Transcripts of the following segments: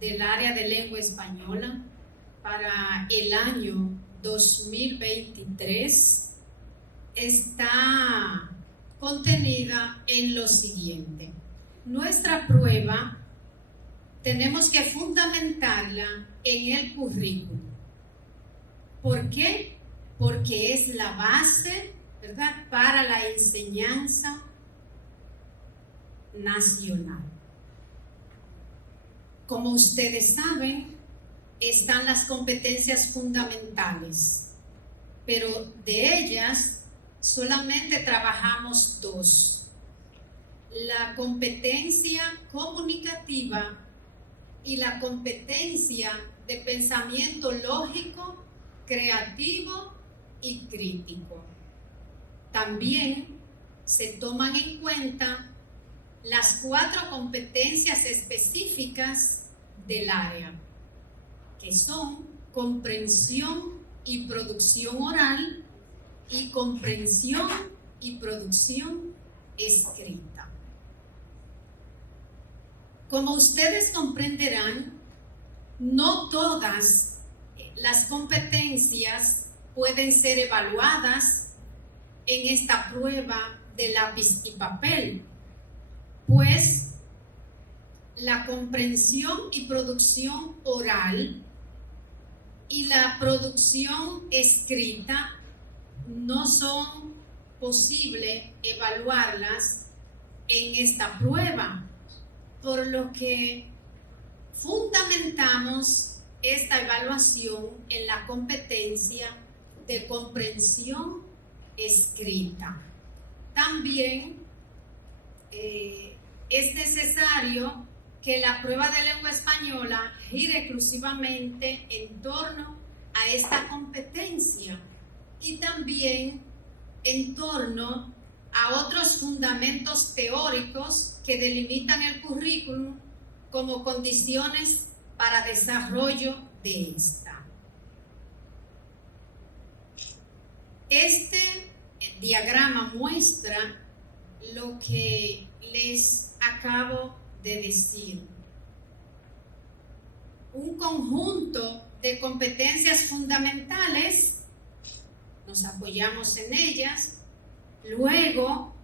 del área de lengua española para el año 2023 está contenida en lo siguiente. Nuestra prueba tenemos que fundamentarla en el currículum. ¿Por qué? Porque es la base, ¿verdad?, para la enseñanza nacional. Como ustedes saben, están las competencias fundamentales, pero de ellas solamente trabajamos dos: la competencia comunicativa y la competencia de pensamiento lógico, creativo y crítico. También se toman en cuenta las 4 competencias específicas del área, que son comprensión y producción oral y comprensión y producción escrita. Como ustedes comprenderán, no todas las competencias pueden ser evaluadas en esta prueba de lápiz y papel, pues la comprensión y producción oral y la producción escrita no son posible evaluarlas en esta prueba, por lo que fundamentamos esta evaluación en la competencia de comprensión escrita. También es necesario que la prueba de lengua española gire exclusivamente en torno a esta competencia y también en torno a otros fundamentos teóricos que delimitan el currículum como condiciones para desarrollo de esta. Este diagrama muestra lo que les acabo de decir. Un conjunto de competencias fundamentales, nos apoyamos en ellas, luego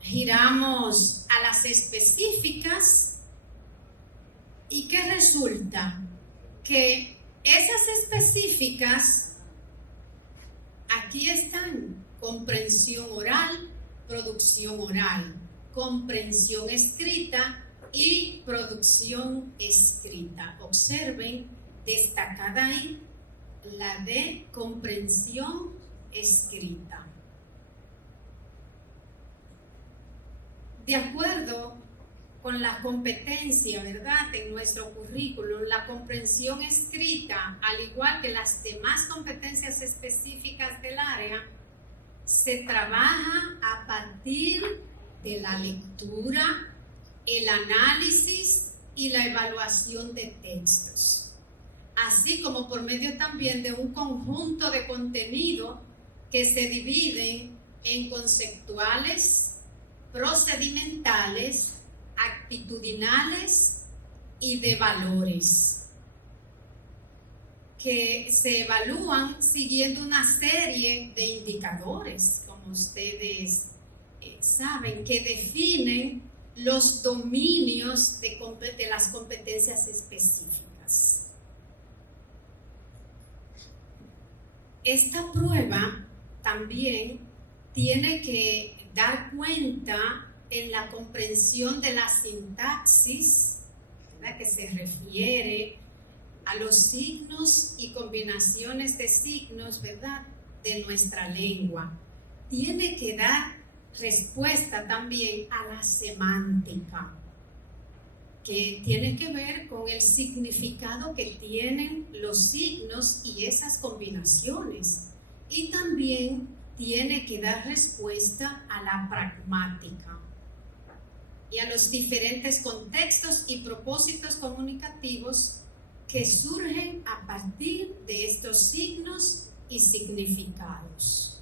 giramos a las específicas y ¿qué resulta? Que esas específicas aquí están: comprensión oral, producción oral, comprensión escrita y producción escrita. Observen, destacada ahí la de comprensión escrita. De acuerdo con la competencia, ¿verdad?, en nuestro currículum, la comprensión escrita, al igual que las demás competencias específicas del área, se trabaja a partir de la lectura, el análisis y la evaluación de textos, así como por medio también de un conjunto de contenido que se dividen en conceptuales, procedimentales, actitudinales y de valores, que se evalúan siguiendo una serie de indicadores, como ustedes saben, que definen los dominios de las competencias específicas. Esta prueba también tiene que dar cuenta en la comprensión de la sintaxis, ¿verdad?, que se refiere a los signos y combinaciones de signos, ¿verdad?, de nuestra lengua. Tiene que dar respuesta también a la semántica, que tiene que ver con el significado que tienen los signos y esas combinaciones. Y también tiene que dar respuesta a la pragmática y a los diferentes contextos y propósitos comunicativos que surgen a partir de estos signos y significados.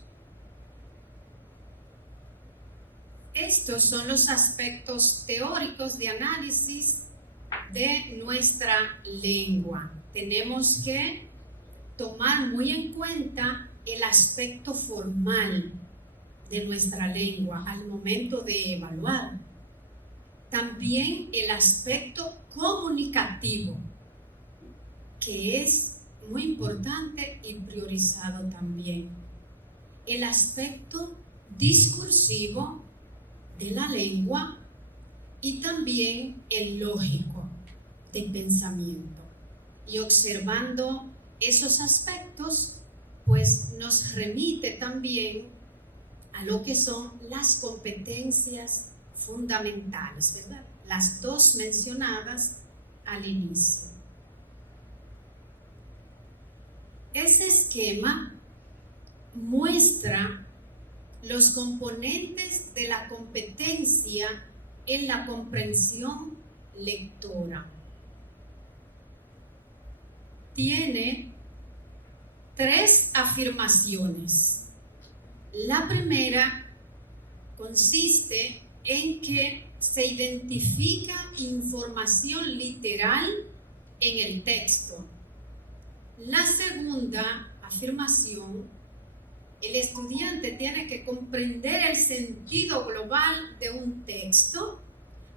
Estos son los aspectos teóricos de análisis de nuestra lengua. Tenemos que tomar muy en cuenta el aspecto formal de nuestra lengua al momento de evaluar. También el aspecto comunicativo, que es muy importante y priorizado también. El aspecto discursivo de la lengua y también el lógico de pensamiento. Y observando esos aspectos, pues nos remite también a lo que son las competencias fundamentales, ¿verdad? Las dos mencionadas al inicio. Ese esquema muestra los componentes de la competencia en la comprensión lectora. Tiene 3 afirmaciones. La primera consiste en que se identifica información literal en el texto. La segunda afirmación, el estudiante tiene que comprender el sentido global de un texto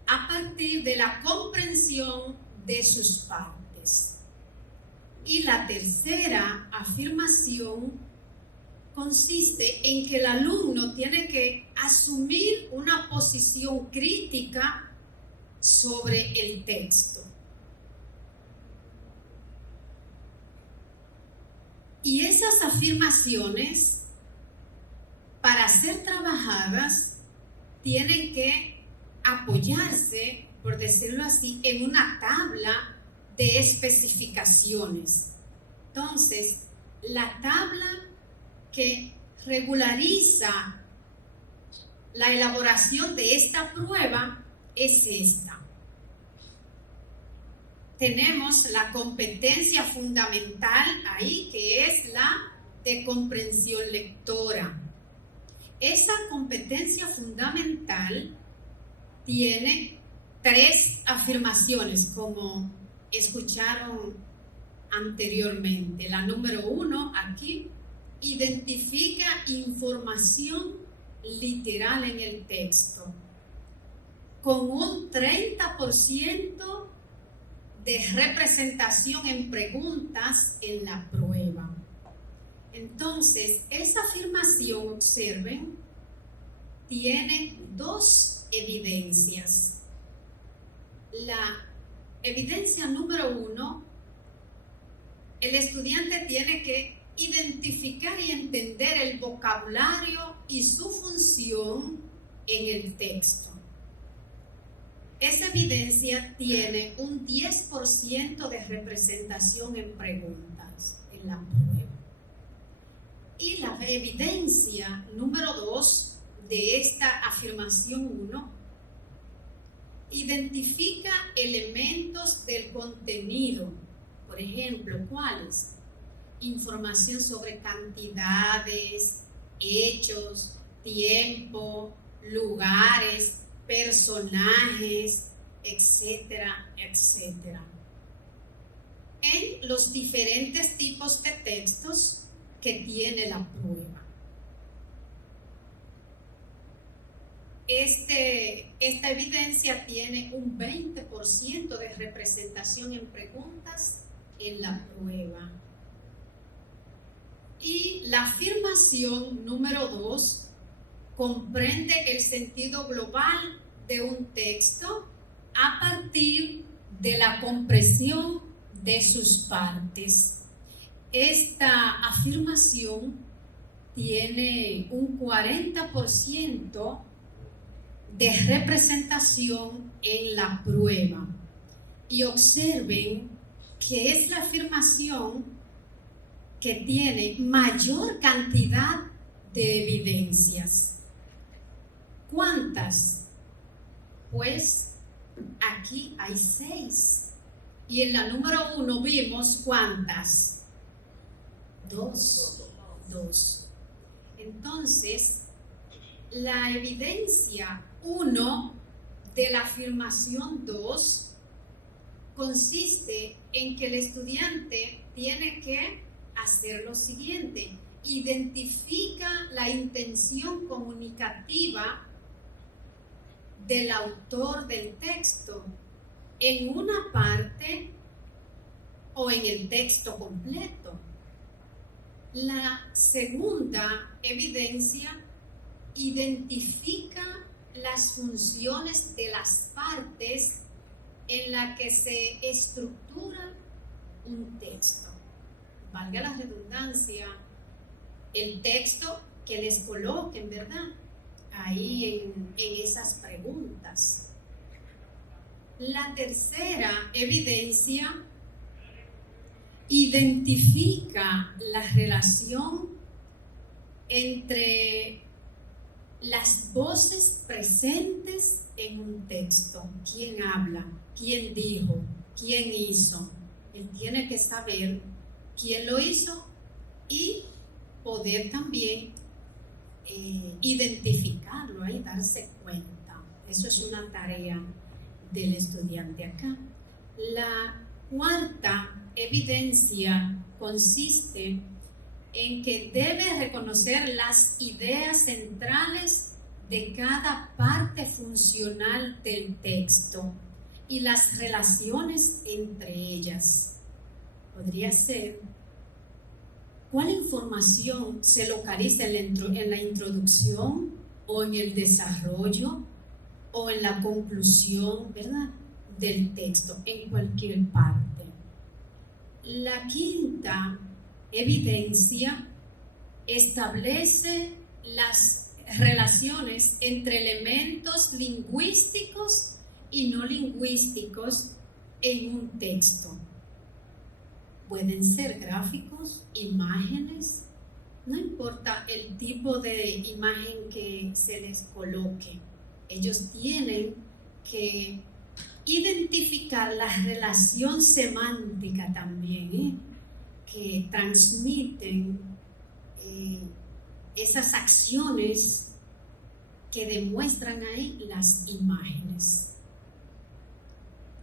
a partir de la comprensión de sus partes. Y la tercera afirmación consiste en que el alumno tiene que asumir una posición crítica sobre el texto. Y esas afirmaciones, para ser trabajadas, tienen que apoyarse, por decirlo así, en una tabla de especificaciones. Entonces, la tabla que regulariza la elaboración de esta prueba es esta. Tenemos la competencia fundamental ahí, que es la de comprensión lectora. Esa competencia fundamental tiene 3 afirmaciones, como escucharon anteriormente. La número 1 aquí, identifica información literal en el texto, con un 30% de representación en preguntas en la prueba. Entonces, esa afirmación, observen, tiene 2 evidencias. La evidencia número 1, el estudiante tiene que identificar y entender el vocabulario y su función en el texto. Esa evidencia tiene un 10% de representación en preguntas en la prueba. Y la evidencia número 2 de esta afirmación 1 identifica elementos del contenido. Por ejemplo, ¿cuáles? Información sobre cantidades, hechos, tiempo, lugares, personajes, etcétera, etcétera. En los diferentes tipos de textos que tiene la prueba. Esta evidencia tiene un 20% de representación en preguntas en la prueba. Y la afirmación número 2 comprende el sentido global de un texto a partir de la comprensión de sus partes. Esta afirmación tiene un 40% de representación en la prueba. Y observen que es la afirmación que tiene mayor cantidad de evidencias. ¿Cuántas? Pues aquí hay 6. Y en la número 1 vimos ¿cuántas? 2. Entonces, la evidencia 1 de la afirmación 2 consiste en que el estudiante tiene que hacer lo siguiente: identifica la intención comunicativa del autor del texto en una parte o en el texto completo. La segunda evidencia identifica las funciones de las partes en la que se estructura un texto. Valga la redundancia, el texto que les coloquen, ¿verdad?, ahí en esas preguntas. La tercera evidencia identifica la relación entre las voces presentes en un texto. ¿Quién habla? ¿Quién dijo? ¿Quién hizo? Él tiene que saber quién lo hizo y poder también identificarlo y darse cuenta. Eso es una tarea del estudiante acá. La cuarta evidencia consiste en que debe reconocer las ideas centrales de cada parte funcional del texto y las relaciones entre ellas. Podría ser: ¿cuál información se localiza en la introducción o en el desarrollo o en la conclusión, ¿verdad?, del texto, en cualquier parte? La quinta evidencia establece las relaciones entre elementos lingüísticos y no lingüísticos en un texto. Pueden ser gráficos, imágenes, no importa el tipo de imagen que se les coloque. Ellos tienen que identificar la relación semántica también, que transmiten esas acciones que demuestran ahí las imágenes.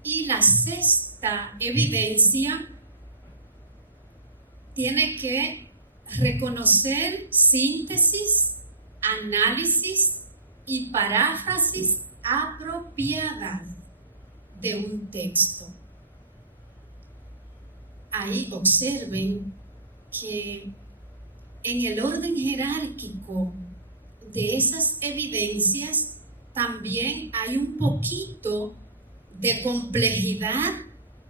Y la sexta evidencia tiene que reconocer síntesis, análisis y paráfrasis apropiadas de un texto. Ahí observen que en el orden jerárquico de esas evidencias también hay un poquito de complejidad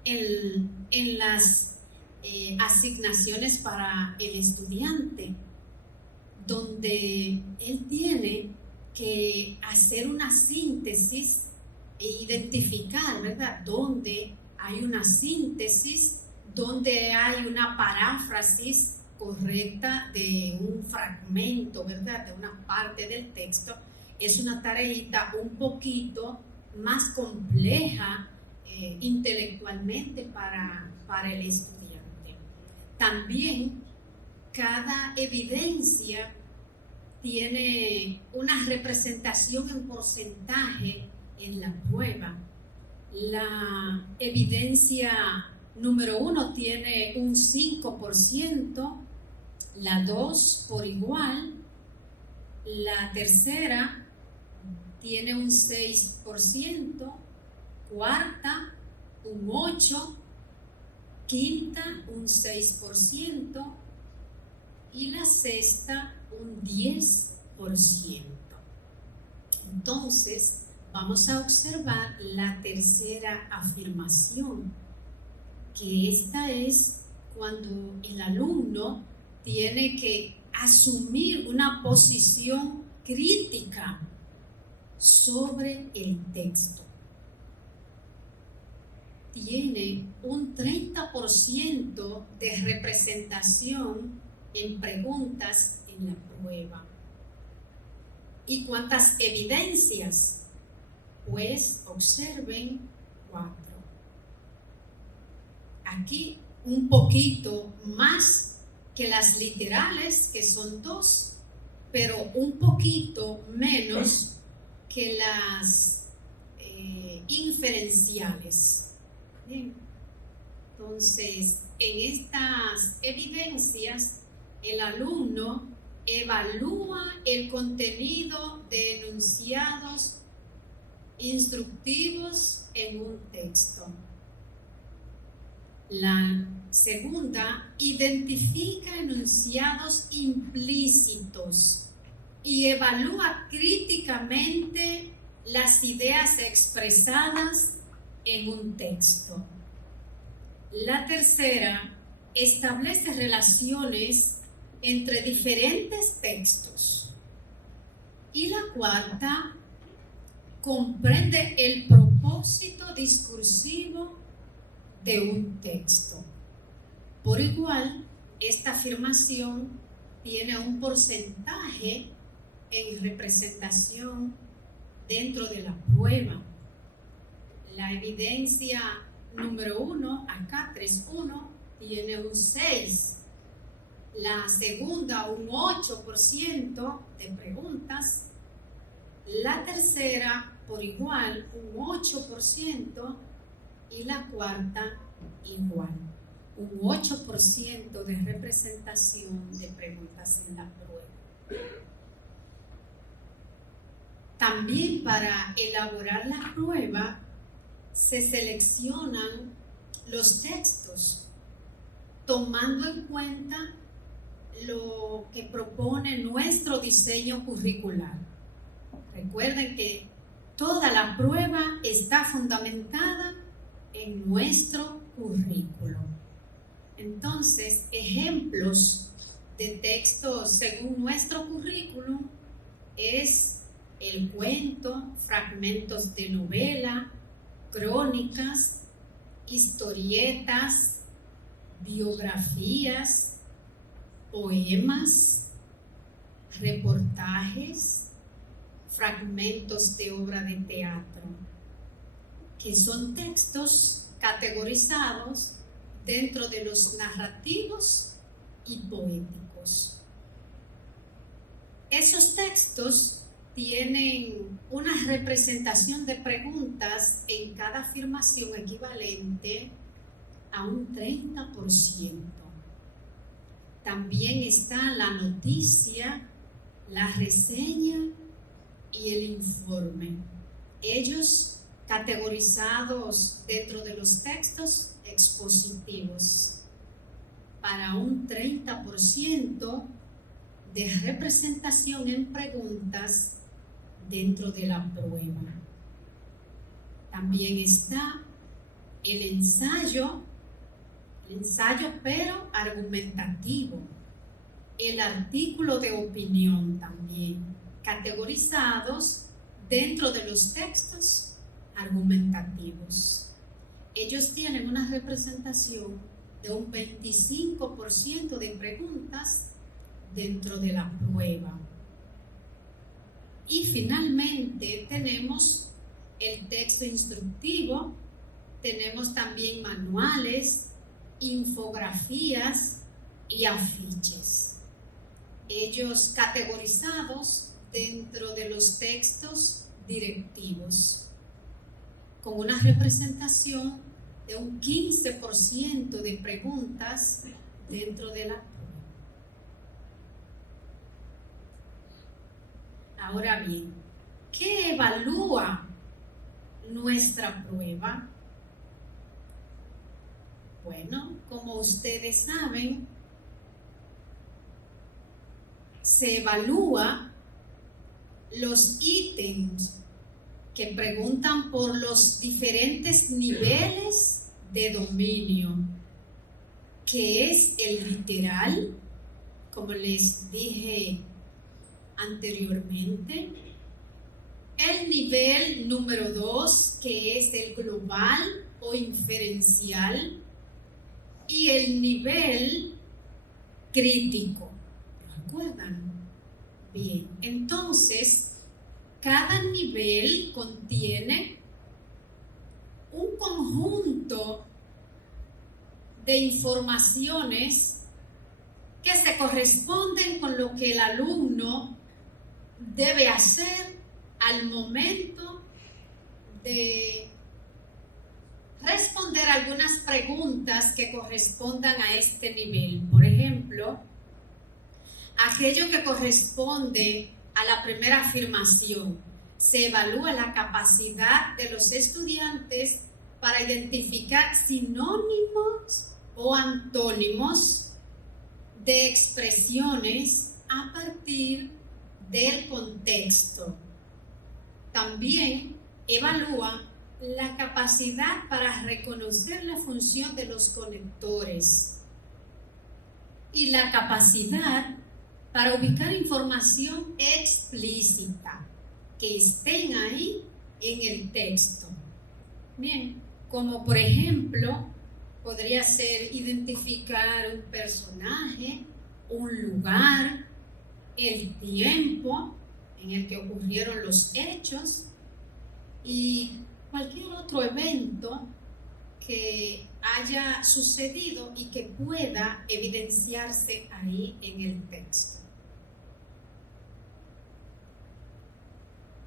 en las asignaciones para el estudiante, donde él tiene que hacer una síntesis e identificar, ¿verdad?, dónde hay una síntesis, dónde hay una paráfrasis correcta de un fragmento, ¿verdad?, de una parte del texto. Es una tareita un poquito más compleja intelectualmente para el estudiante. También cada evidencia tiene una representación en porcentaje en la prueba. La evidencia número 1 tiene un 5%, la 2 por igual, la tercera tiene un 6%, cuarta un 8%, quinta un 6% y la sexta un 10%. Entonces, vamos a observar la tercera afirmación, que esta es cuando el alumno tiene que asumir una posición crítica sobre el texto. Tiene un 30% de representación en preguntas en la prueba. ¿Y cuántas evidencias? Pues observen 4. Aquí un poquito más que las literales, que son 2, pero un poquito menos que las inferenciales. Bien. Entonces, en estas evidencias, el alumno evalúa el contenido de enunciados instructivos en un texto. La segunda, identifica enunciados implícitos y evalúa críticamente las ideas expresadas en un texto. La tercera, establece relaciones entre diferentes textos. Y la cuarta, comprende el propósito discursivo de un texto. Por igual, esta afirmación tiene un porcentaje en representación dentro de la prueba. La evidencia número 1, acá 3.1, tiene un 6. La segunda, un 8% de preguntas. La tercera, por igual, un 8%. Y la cuarta, igual, un 8% de representación de preguntas en la prueba. También para elaborar la prueba se seleccionan los textos tomando en cuenta lo que propone nuestro diseño curricular. Recuerden que toda la prueba está fundamentada en nuestro currículo. Entonces, ejemplos de textos según nuestro currículum es el cuento, fragmentos de novela, crónicas, historietas, biografías, poemas, reportajes, fragmentos de obra de teatro, que son textos categorizados dentro de los narrativos y poéticos. Esos textos tienen una representación de preguntas en cada afirmación equivalente a un 30%. También está la noticia, la reseña y el informe. Ellos categorizados dentro de los textos expositivos para un 30% de representación en preguntas dentro de la prueba. También está el ensayo pero argumentativo, el artículo de opinión también, categorizados dentro de los textos argumentativos. Ellos tienen una representación de un 25% de preguntas dentro de la prueba. Y finalmente tenemos el texto instructivo, tenemos también manuales, infografías y afiches. Ellos categorizados dentro de los textos directivos, con una representación de un 15% de preguntas dentro de la prueba. Ahora bien, ¿qué evalúa nuestra prueba? Bueno, como ustedes saben, se evalúa los ítems que preguntan por los diferentes niveles de dominio, que es el literal, como les dije anteriormente, el nivel número 2, que es el global o inferencial, y el nivel crítico. ¿Recuerdan? Bien, entonces, cada nivel contiene un conjunto de informaciones que se corresponden con lo que el alumno debe hacer al momento de responder algunas preguntas que correspondan a este nivel. Por ejemplo, aquello que corresponde a la primera afirmación. Se evalúa la capacidad de los estudiantes para identificar sinónimos o antónimos de expresiones a partir del contexto. También evalúa la capacidad para reconocer la función de los conectores y la capacidad para ubicar información explícita que estén ahí en el texto. Bien, como por ejemplo, podría ser identificar un personaje, un lugar, el tiempo en el que ocurrieron los hechos y cualquier otro evento que haya sucedido y que pueda evidenciarse ahí en el texto.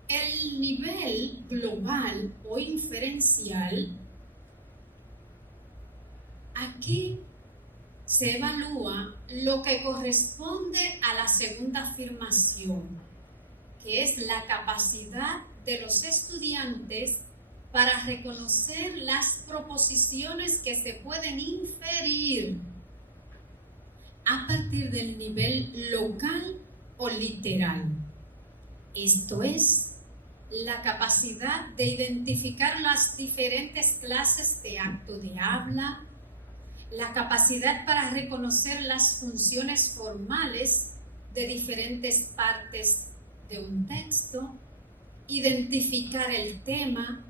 El nivel global o inferencial, aquí se evalúa lo que corresponde a la segunda afirmación, que es la capacidad de los estudiantes para reconocer las proposiciones que se pueden inferir a partir del nivel local o literal. Esto es, la capacidad de identificar las diferentes clases de acto de habla, la capacidad para reconocer las funciones formales de diferentes partes de un texto, identificar el tema,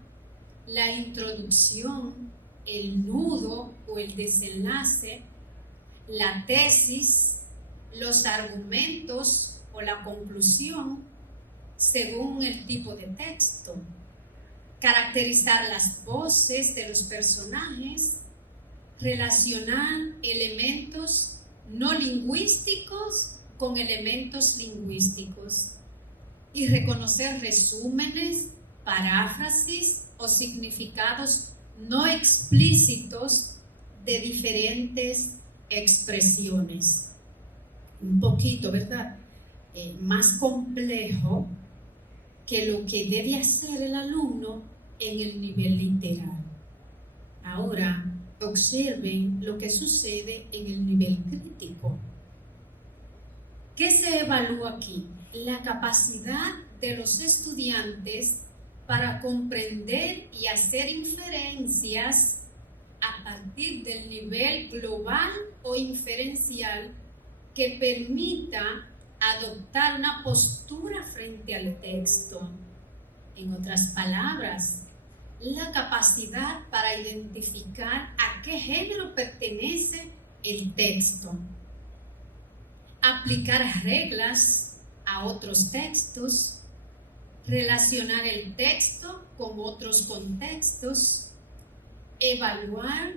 la introducción, el nudo o el desenlace, la tesis, los argumentos o la conclusión, según el tipo de texto, caracterizar las voces de los personajes, relacionar elementos no lingüísticos con elementos lingüísticos y reconocer resúmenes, paráfrasis o significados no explícitos de diferentes expresiones. Un poquito, ¿verdad? Más complejo que lo que debe hacer el alumno en el nivel literal. Ahora, observen lo que sucede en el nivel crítico. ¿Qué se evalúa aquí? La capacidad de los estudiantes para comprender y hacer inferencias a partir del nivel global o inferencial que permita adoptar una postura frente al texto. En otras palabras, la capacidad para identificar a qué género pertenece el texto, aplicar reglas a otros textos, relacionar el texto con otros contextos, evaluar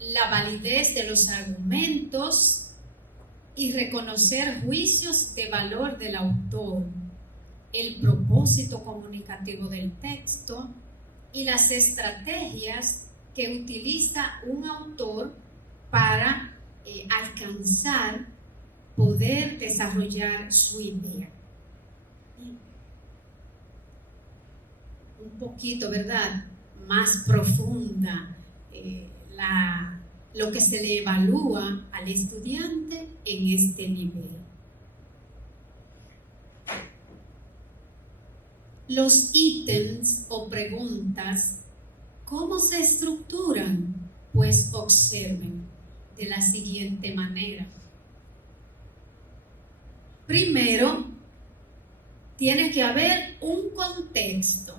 la validez de los argumentos y reconocer juicios de valor del autor, el propósito comunicativo del texto y las estrategias que utiliza un autor para alcanzar, poder desarrollar su idea. Un poquito, ¿verdad?, más profunda lo que se le evalúa al estudiante en este nivel. Los ítems o preguntas, ¿cómo se estructuran? Pues observen de la siguiente manera. Primero, tiene que haber un contexto.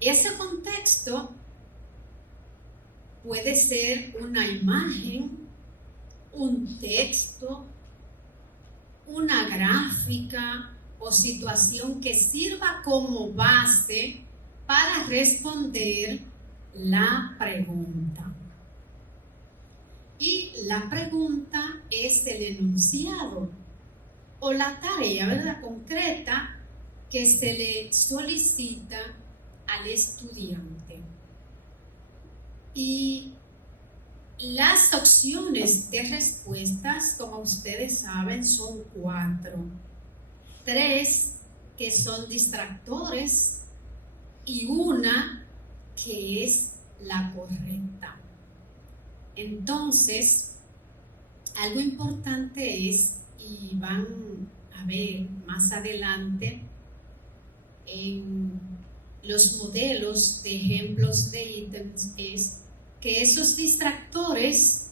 Ese contexto puede ser una imagen, un texto, una gráfica o situación que sirva como base para responder la pregunta. Y la pregunta es el enunciado o la tarea, ¿verdad?, concreta que se le solicita al estudiante. Y las opciones de respuestas, como ustedes saben, son 4. 3 que son distractores y una que es la correcta. Entonces, algo importante es, y van a ver más adelante en los modelos de ejemplos de ítems, es que esos distractores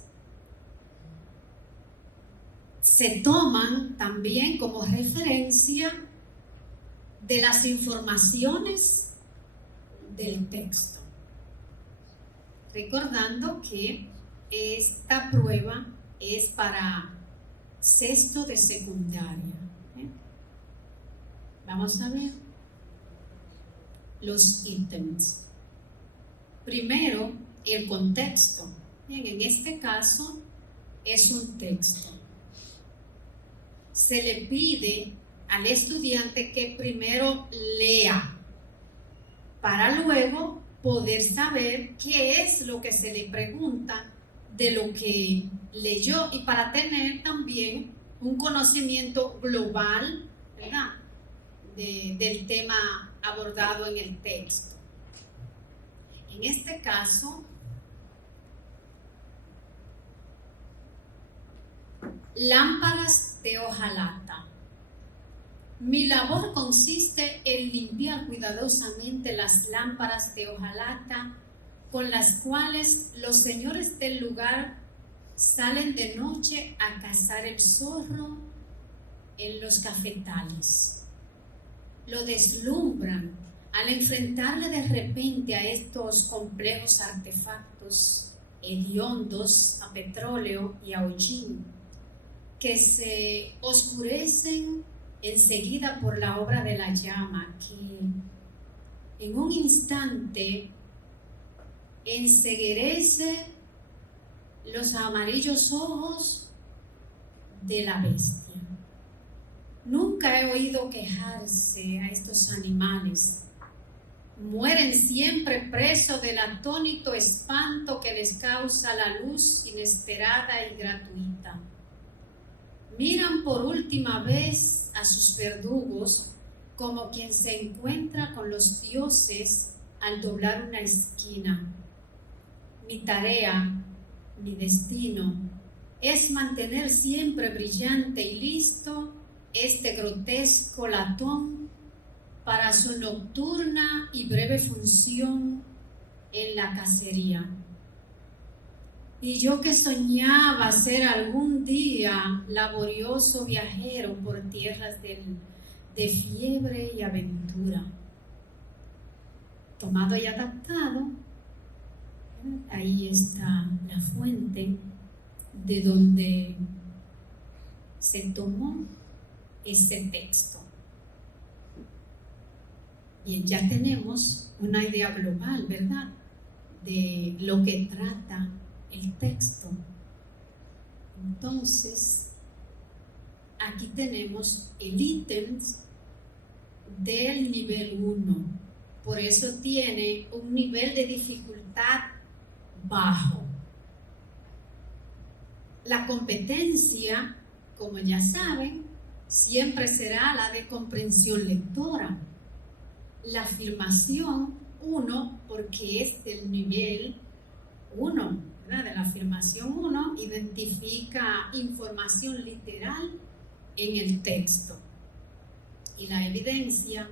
se toman también como referencia de las informaciones del texto. Recordando que esta prueba es para sexto de secundaria. Vamos a ver los ítems. Primero, el contexto. Bien, en este caso es un texto. Se le pide al estudiante que primero lea para luego poder saber qué es lo que se le pregunta de lo que leyó y para tener también un conocimiento global, ¿verdad?, del tema abordado en el texto. En este caso, lámparas de hojalata. Mi labor consiste en limpiar cuidadosamente las lámparas de hojalata con las cuales los señores del lugar salen de noche a cazar el zorro en los cafetales. Lo deslumbran al enfrentarle de repente a estos complejos artefactos hediondos a petróleo y a hollín, que se oscurecen enseguida por la obra de la llama, que en un instante enceguerece los amarillos ojos de la bestia. Nunca he oído quejarse a estos animales. Mueren siempre presos del atónito espanto que les causa la luz inesperada y gratuita. Miran por última vez a sus verdugos como quien se encuentra con los dioses al doblar una esquina. Mi tarea, mi destino, es mantener siempre brillante y listo este grotesco latón para su nocturna y breve función en la cacería. Y yo que soñaba ser algún día laborioso viajero por tierras de fiebre y aventura. Tomado y adaptado, ahí está la fuente de donde se tomó ese texto. Bien, ya tenemos una idea global, ¿verdad?, de lo que trata el texto. Entonces, aquí tenemos el ítem del nivel 1. Por eso tiene un nivel de dificultad bajo. La competencia, como ya saben, siempre será la de comprensión lectora. La afirmación 1, porque es del nivel 1, ¿verdad?, de la afirmación 1, identifica información literal en el texto. Y la evidencia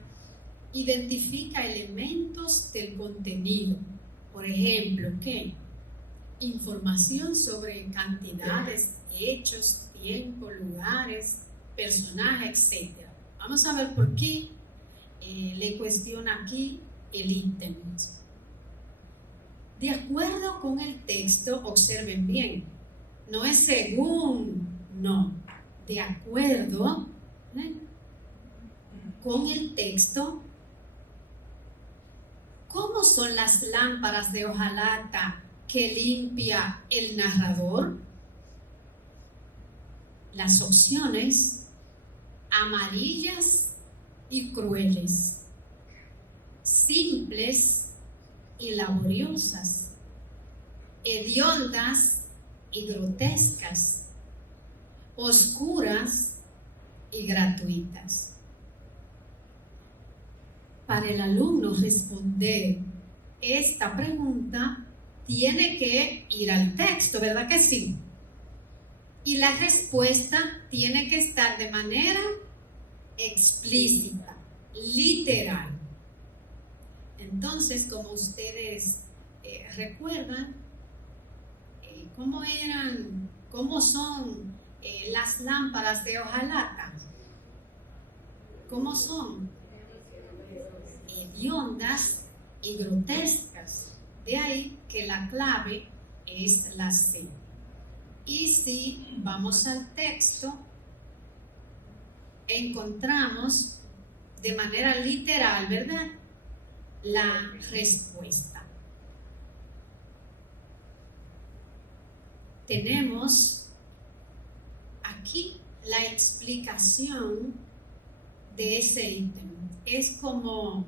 identifica elementos del contenido. Por ejemplo, ¿qué? Información sobre cantidades, hechos, tiempo, lugares, personajes, etc. Vamos a ver por qué le cuestiona aquí el ítem. De acuerdo con el texto, observen bien, no es según, no, de acuerdo, ¿eh?, con el texto. ¿Cómo son las lámparas de hojalata que limpia el narrador? Las opciones: amarillas y crueles. simples y laboriosas, hediondas y grotescas, oscuras y gratuitas. Para el alumno responder esta pregunta, tiene que ir al texto, ¿verdad que sí? Y la respuesta tiene que estar de manera explícita, literal. Entonces, como ustedes recuerdan, ¿cómo son las lámparas de hojalata? ¿Cómo son? Hediondas y grotescas. De ahí que la clave es la C. Y si vamos al texto, encontramos de manera literal, ¿verdad?, la respuesta. Tenemos aquí la explicación de ese ítem. Es como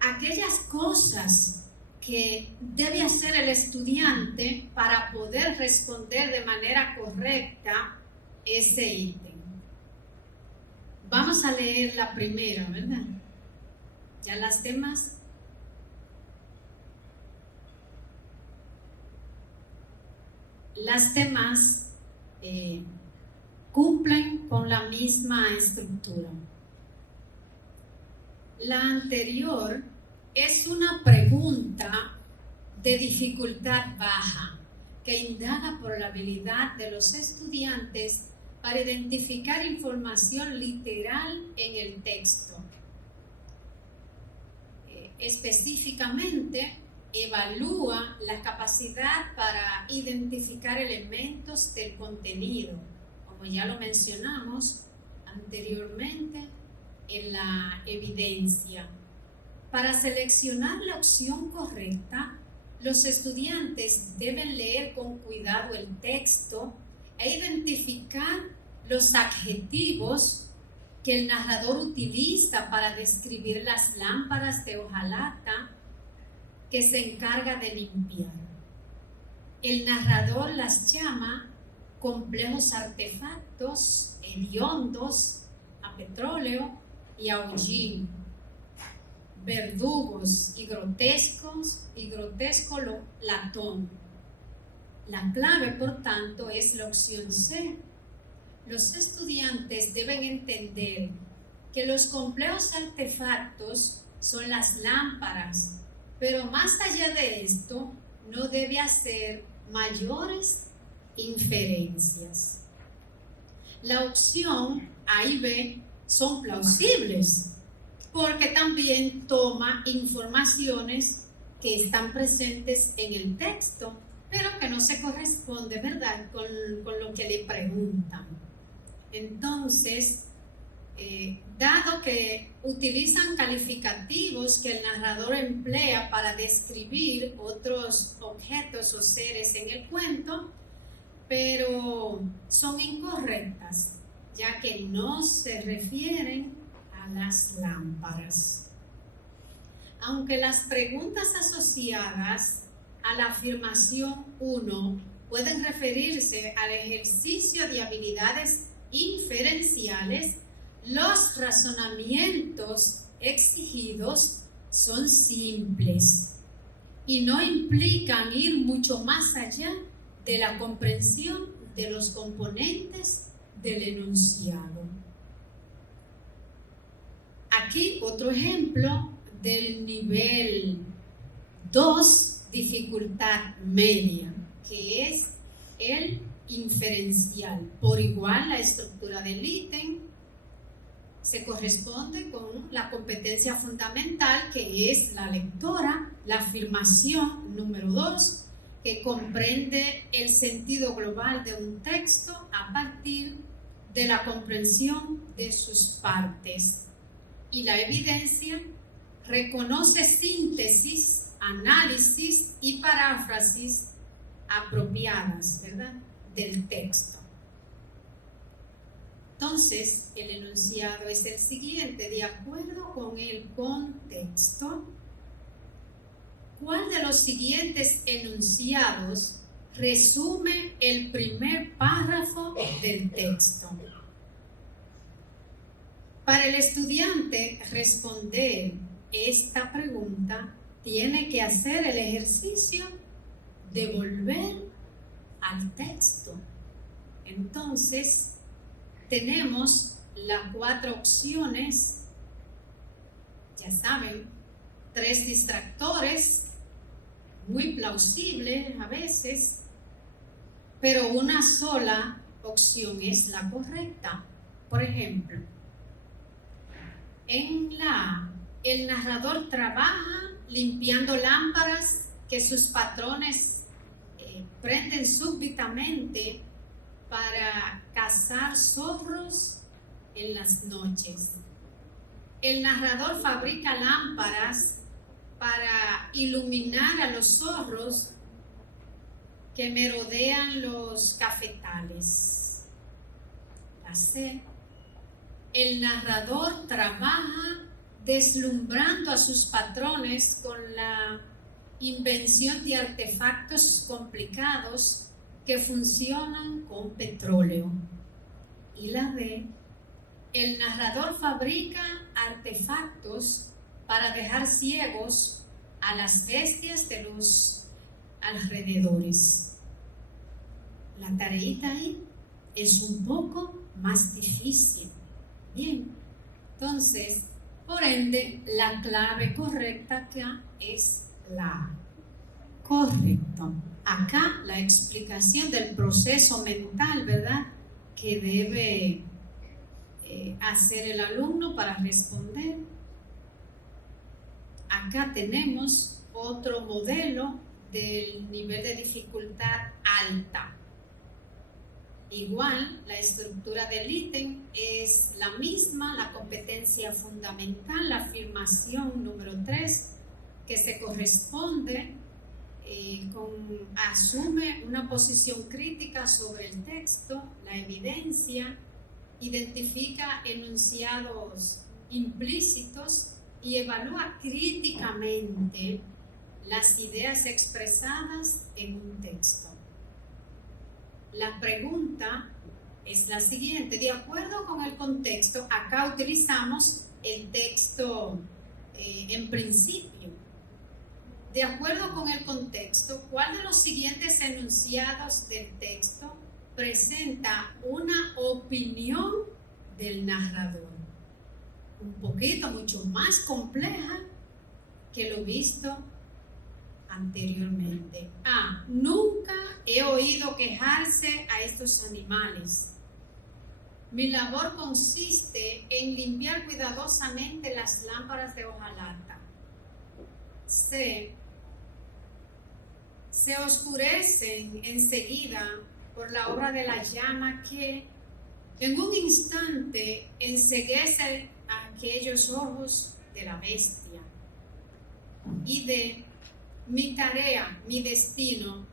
aquellas cosas que debe hacer el estudiante para poder responder de manera correcta ese ítem. Vamos a leer la primera, ¿verdad? Ya las demás. Las demás cumplen con la misma estructura. La anterior es una pregunta de dificultad baja que indaga por la habilidad de los estudiantes para identificar información literal en el texto. Específicamente, evalúa la capacidad para identificar elementos del contenido, como ya lo mencionamos anteriormente en la evidencia. Para seleccionar la opción correcta, los estudiantes deben leer con cuidado el texto e identificar los adjetivos que el narrador utiliza para describir las lámparas de hojalata que se encarga de limpiar. El narrador las llama complejos artefactos hediondos a petróleo y a hollín, verdugos y grotesco latón. La clave, por tanto, es la opción C. Los estudiantes deben entender que los complejos artefactos son las lámparas, pero más allá de esto, no debe hacer mayores inferencias. La opción A y B son plausibles, porque también toma informaciones que están presentes en el texto, pero que no se corresponde, ¿verdad?, con lo que le preguntan. Entonces, dado que utilizan calificativos que el narrador emplea para describir otros objetos o seres en el cuento, pero son incorrectas, ya que no se refieren a las lámparas. Aunque las preguntas asociadas a la afirmación 1 pueden referirse al ejercicio de habilidades inferenciales, los razonamientos exigidos son simples y no implican ir mucho más allá de la comprensión de los componentes del enunciado. Aquí otro ejemplo del nivel 2, dificultad media, que es el inferencial. Por igual, la estructura del ítem se corresponde con la competencia fundamental, que es la lectora, la afirmación número 2, que comprende el sentido global de un texto a partir de la comprensión de sus partes. Y la evidencia reconoce síntesis, análisis y paráfrasis apropiadas, ¿verdad?, del texto. Entonces, el enunciado es el siguiente: de acuerdo con el contexto, ¿cuál de los siguientes enunciados resume el primer párrafo del texto? Para el estudiante responder esta pregunta, tiene que hacer el ejercicio de volver al texto. Entonces, tenemos las 4 opciones, ya saben, 3 distractores, muy plausibles a veces, pero una sola opción es la correcta. Por ejemplo, en la el narrador trabaja limpiando lámparas que sus patrones prenden súbitamente para cazar zorros en las noches. El narrador fabrica lámparas para iluminar a los zorros que merodean los cafetales. La C. El narrador trabaja deslumbrando a sus patrones con la invención de artefactos complicados que funcionan con petróleo. Y la D. El narrador fabrica artefactos para dejar ciegos a las bestias de los alrededores. La tareita ahí es un poco más difícil. Bien, entonces, por ende, la clave correcta acá es la A. Correcto. Acá la explicación del proceso mental, ¿verdad?, que debe hacer el alumno para responder. Acá tenemos otro modelo del nivel de dificultad alta. Igual, la estructura del ítem es la misma, la competencia fundamental, la afirmación número 3, que se corresponde asume una posición crítica sobre el texto, la evidencia, identifica enunciados implícitos y evalúa críticamente las ideas expresadas en un texto. La pregunta es la siguiente: de acuerdo con el contexto, acá utilizamos el texto en principio. De acuerdo con el contexto, ¿cuál de los siguientes enunciados del texto presenta una opinión del narrador? Un poquito, mucho más compleja que lo visto anteriormente. A. Nunca he oído quejarse a estos animales. Mi labor consiste en limpiar cuidadosamente las lámparas de hojalata. C. Se oscurecen enseguida por la obra de la llama que en un instante enceguece aquellos ojos de la bestia. Y D. Mi tarea, mi destino,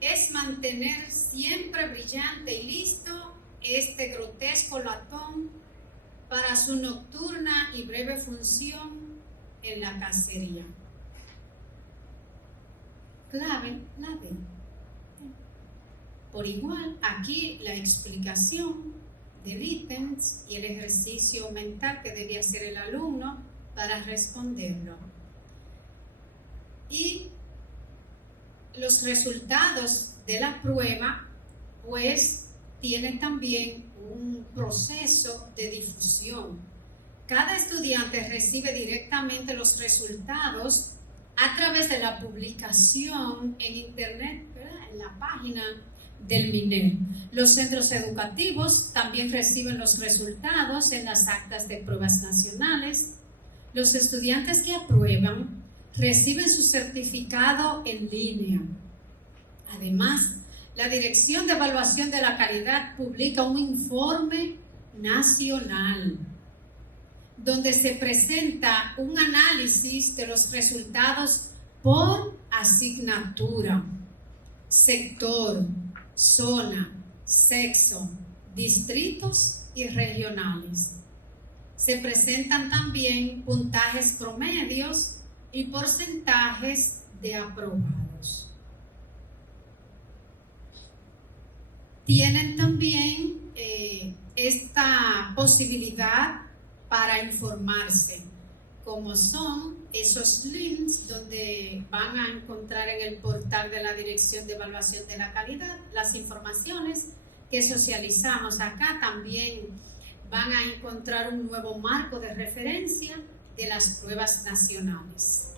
es mantener siempre brillante y listo este grotesco latón para su nocturna y breve función en la cacería. Clave, la D. Por igual, aquí la explicación del ítem y el ejercicio mental que debe hacer el alumno para responderlo. Y los resultados de la prueba, pues, tienen también un proceso de difusión. Cada estudiante recibe directamente los resultados a través de la publicación en internet, ¿verdad?, en la página del MINER. Los centros educativos también reciben los resultados en las actas de pruebas nacionales. Los estudiantes que aprueban reciben su certificado en línea. Además, la Dirección de Evaluación de la Calidad publica un informe nacional donde se presenta un análisis de los resultados por asignatura, sector, zona, sexo, distritos y regionales. Se presentan también puntajes promedios y porcentajes de aprobados. Tienen también esta posibilidad para informarse, como son esos links donde van a encontrar en el portal de la Dirección de Evaluación de la Calidad las informaciones que socializamos acá. También van a encontrar un nuevo marco de referencia de las pruebas nacionales.